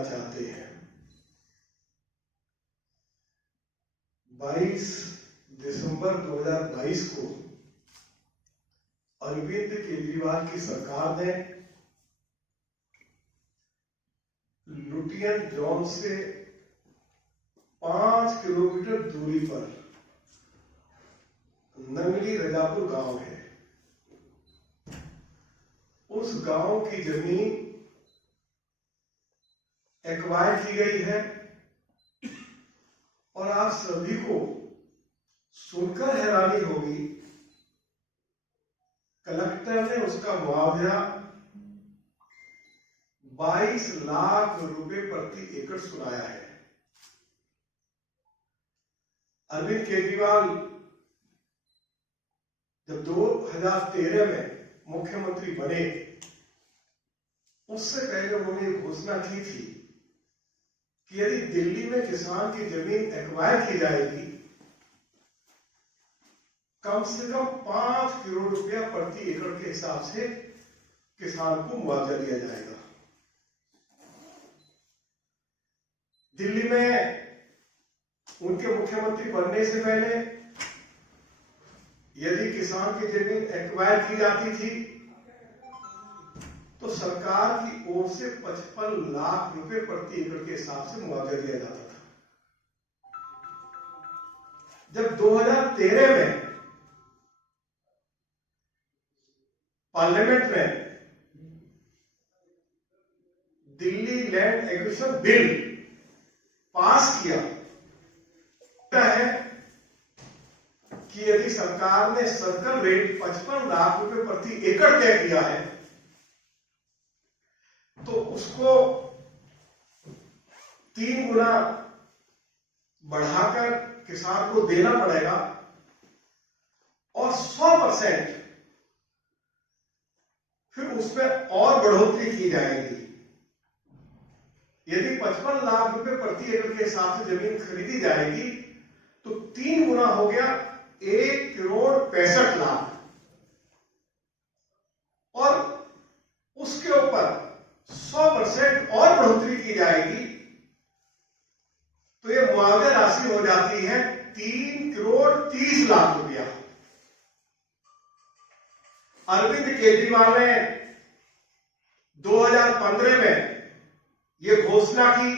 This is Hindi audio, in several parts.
देना चाहते हैं। 22 दिसंबर 2022 को अरविंद केजरीवाल की सरकार ने लुटियन जोन से 5 किलोमीटर दूरी पर नंगली रजापुर गांव है, उस गांव की जमीन एक्वायर की गई है और आप सभी को सुनकर हैरानी होगी, कलेक्टर ने उसका मुआवजा 22 लाख रुपए प्रति एकड़ सुनाया है। अरविंद केजरीवाल जब 2013 में मुख्यमंत्री बने, उससे पहले उन्होंने घोषणा की थी कि यदि दिल्ली में किसान की जमीन एक्वायर की जाएगी, कम से कम 5 करोड़ रुपया प्रति एकड़ के हिसाब से किसान को मुआवजा दिया जाएगा। दिल्ली में उनके मुख्यमंत्री बनने से पहले यदि किसान की जमीन एक्वायर की जाती थी तो सरकार की ओर से 55 लाख रुपए प्रति एकड़ के हिसाब से मुआवजा दिया जाता था। जब 2013 में पार्लियामेंट में Delhi land acquisition bill pass किया है कि यदि सरकार ने सर्कल रेट 55 लाख रुपए प्रति एकड़ तय किया है तो उसको 3 गुना बढ़ाकर किसान को देना पड़ेगा और 100% फिर उसमें और बढ़ोतरी की जाएगी। यदि 55 लाख रुपए प्रति एकड़ के हिसाब से जमीन खरीदी जाएगी तो 3 गुना हो गया 1 करोड़ 65 लाख और उसके ऊपर 100% और बढ़ोतरी की जाएगी तो यह मुआवजा राशि हो जाती है 3 करोड़ 30 लाख रुपया। अरविंद केजरीवाल ने 2015 में यह घोषणा की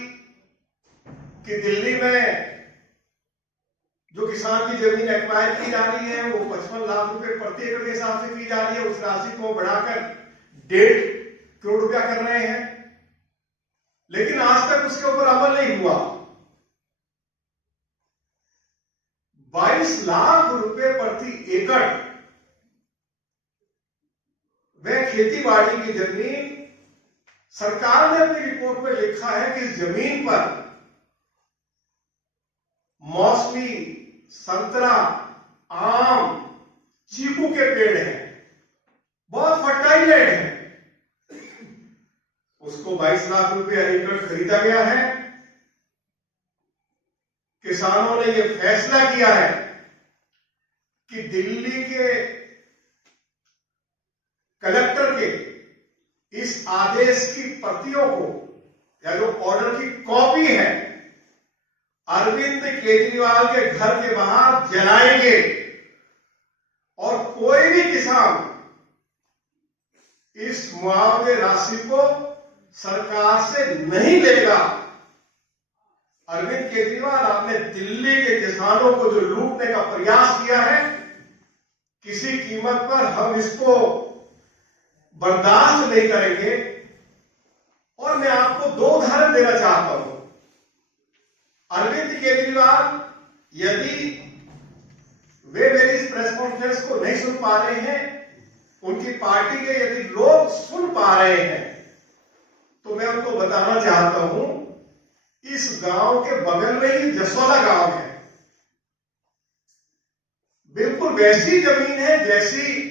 कि दिल्ली में जो किसान की जमीन एक्वायर की जा रही है वो 55 लाख रुपए प्रति एकड़ के हिसाब से की जा रही है, उस राशि को बढ़ाकर 1.5 करोड़ रुपया कर रहे हैं, लेकिन आज तक उसके ऊपर अमल नहीं हुआ। 22 लाख रुपए प्रति एकड़ वह खेती बाड़ी की जमीन, सरकार ने अपनी रिपोर्ट में लिखा है कि इस जमीन पर मौसमी, संतरा, आम, चीकू के पेड़ हैं, बहुत फर्टाइल लैंड है। उसको 22 लाख रुपए एकड़ खरीदा गया है। किसानों ने यह फैसला किया है कि दिल्ली के कलेक्टर के इस आदेश की प्रतियों को या जो ऑर्डर की कॉपी है अरविंद केजरीवाल के घर के बाहर जलाएंगे और कोई भी किसान इस मुआवजे राशि को सरकार से नहीं लेगा। अरविंद केजरीवाल आपने दिल्ली के किसानों को जो लूटने का प्रयास किया है, किसी कीमत पर हम इसको बर्दाश्त नहीं करेंगे। और मैं आपको 2 उदाहरण देना चाहता हूं। अरविंद केजरीवाल यदि वे मेरी इस प्रेस कॉन्फ्रेंस को नहीं सुन पा रहे हैं, उनकी पार्टी के यदि लोग सुन पा रहे हैं तो मैं उनको बताना चाहता हूं, इस गांव के बगल में ही जसवाला गांव है, बिल्कुल वैसी जमीन है जैसी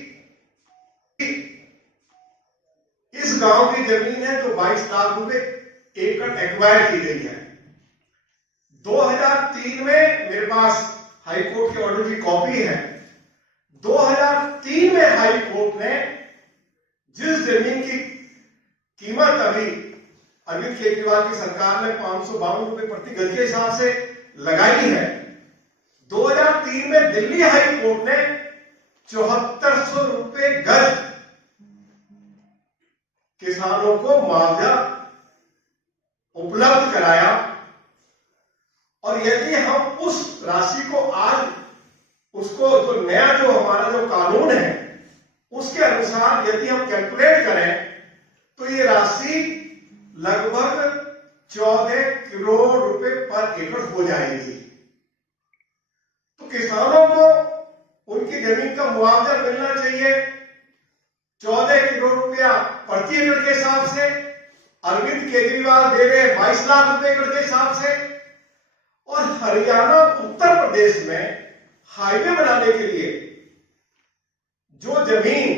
इस गांव की जमीन है जो 22 लाख रुपए एकड़ एक्वायर की गई है। 2003 में मेरे पास हाई कोर्ट के ऑर्डर की कॉपी है। 2003 में हाई कोर्ट ने जिस जमीन की कीमत अभी अरविंद केजरीवाल की सरकार ने 552 रुपए प्रति गज के हिसाब से लगाई है। 2003 में दिल्ली हाई कोर्ट ने 7400 रुपए गज किसानों को मुआवजा उपलब्ध कराया। और यदि हम उस राशि को आज उसको जो नया जो हमारा जो कानून है उसके अनुसार यदि हम कैलकुलेट करें तो ये राशि लगभग 14 करोड़ रुपए पर एकड़ हो जाएगी। तो किसानों को उनकी जमीन का मुआवजा मिलना चाहिए 14 करोड़ रुपया प्रति एकड़ के हिसाब से। अरविंद केजरीवाल दे रहे 22 लाख रुपए एकड़ के हिसाब से। और हरियाणा उत्तर प्रदेश में हाईवे बनाने के लिए जो जमीन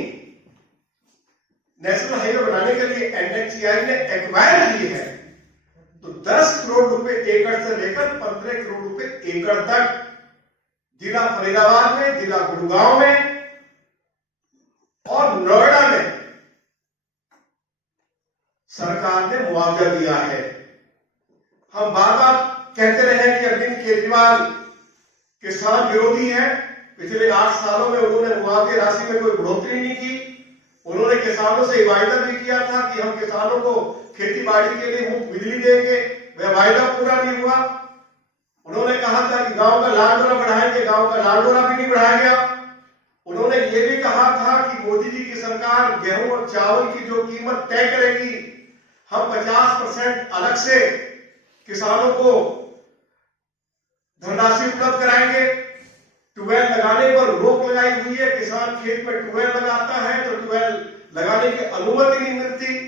नेशनल हाईवे बनाने के लिए एनएचएआई ने एक्वायर की है तो 10 करोड़ रुपए एकड़ से लेकर 15 करोड़ रुपए एकड़ तक जिला फरीदाबाद में, जिला गुड़गांव में और नोएडा में सरकार ने मुआवजा दिया है। हम बार बार कहते रहे कि अरविंद केजरीवाल किसान विरोधी है। पिछले 8 सालों में उन्होंने मुआवजे राशि में कोई बढ़ोतरी नहीं की। उन्होंने किसानों से वायदा भी किया था कि हम किसानों को खेती बाड़ी के लिए मुफ्त बिजली देंगे, वह वायदा पूरा नहीं हुआ। उन्होंने कहा था कि गांव का लाडोरा बढ़ाएंगे, गांव का लाडोरा भी नहीं बढ़ाया गया। उन्होंने ये भी कहा था कि मोदी जी की सरकार गेहूं और चावल की जो कीमत तय करेगी हम 50% अलग से किसानों को धनराशि उपलब्ध कराएंगे। ट्यूबवेल लगाने पर रोक लगाई हुई है। किसान खेत में ट्यूबवेल लगाता है तो ट्यूबवेल लगाने की अनुमति नहीं मिलती।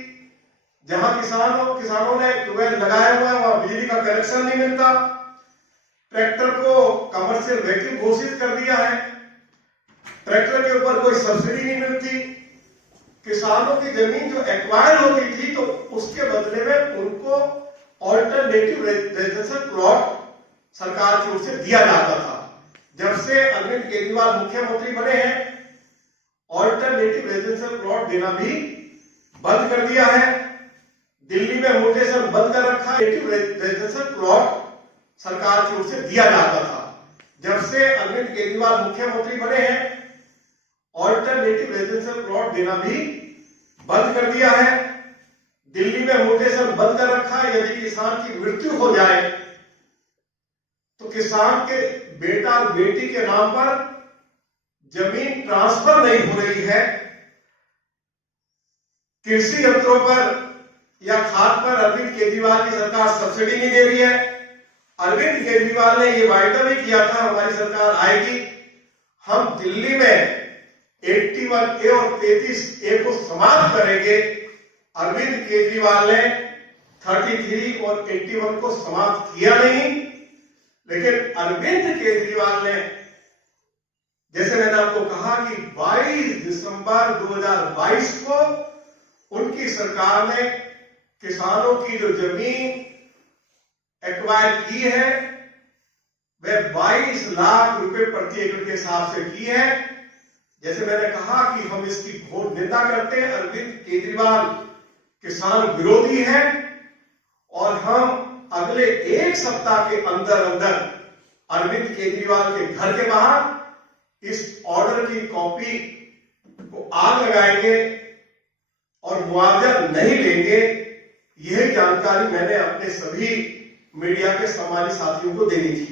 जहां किसानों ने ट्यूबवेल लगाया हुआ है वहां बिजली का कनेक्शन नहीं मिलता। ट्रैक्टर को कमर्शियल व्हीकल घोषित कर दिया है। ट्रैक्टर के ऊपर कोई सब्सिडी नहीं मिलती। किसानों की जमीन जो एक्वायर होती थी तो उसके बदले में उनको ऑल्टरनेटिव रेजिडेंशियल प्लॉट सरकार की ओर से दिया जाता था। जब से अरविंद केजरीवाल मुख्यमंत्री बने हैं ऑल्टरनेटिव रेजिडेंशियल प्लॉट देना भी बंद कर दिया है। दिल्ली में म्यूटेशन बंद कर रखा है। रेजिडेंशियल प्लॉट सरकार की ओर से दिया जाता था। जब से अरविंद केजरीवाल मुख्यमंत्री बने हैं ऑल्टरनेटिव रेजिडेंशियल प्लॉट देना भी बंद कर दिया है। दिल्ली में म्यूटेशन बंद कर रखा है। यदि किसान की मृत्यु हो जाए तो किसान के बेटा और बेटी के नाम पर जमीन ट्रांसफर नहीं हो रही है। कृषि यंत्रों पर या खाद पर अरविंद केजरीवाल की सरकार सब्सिडी नहीं दे रही है। अरविंद केजरीवाल ने यह वायदा भी किया था हमारी सरकार आएगी, हम दिल्ली में 81A और 33A को समाप्त करेंगे। अरविंद केजरीवाल ने 33 और 81 को समाप्त किया नहीं। लेकिन अरविंद केजरीवाल ने, जैसे मैंने आपको कहा कि 22 दिसंबर 2022 को उनकी सरकार ने किसानों की जो जमीन एक्वायर की है वह 22 लाख रुपए प्रति एकड़ के हिसाब से की है। जैसे मैंने कहा कि हम इसकी घोर निंदा करते हैं। अरविंद केजरीवाल किसान विरोधी है और हम अगले 1 सप्ताह के अंदर अंदर अरविंद केजरीवाल के घर के बाहर इस ऑर्डर की कॉपी को आग लगाएंगे और मुआवजा नहीं लेंगे। यह जानकारी मैंने अपने सभी मीडिया के सम्मानित साथियों को देनी थी।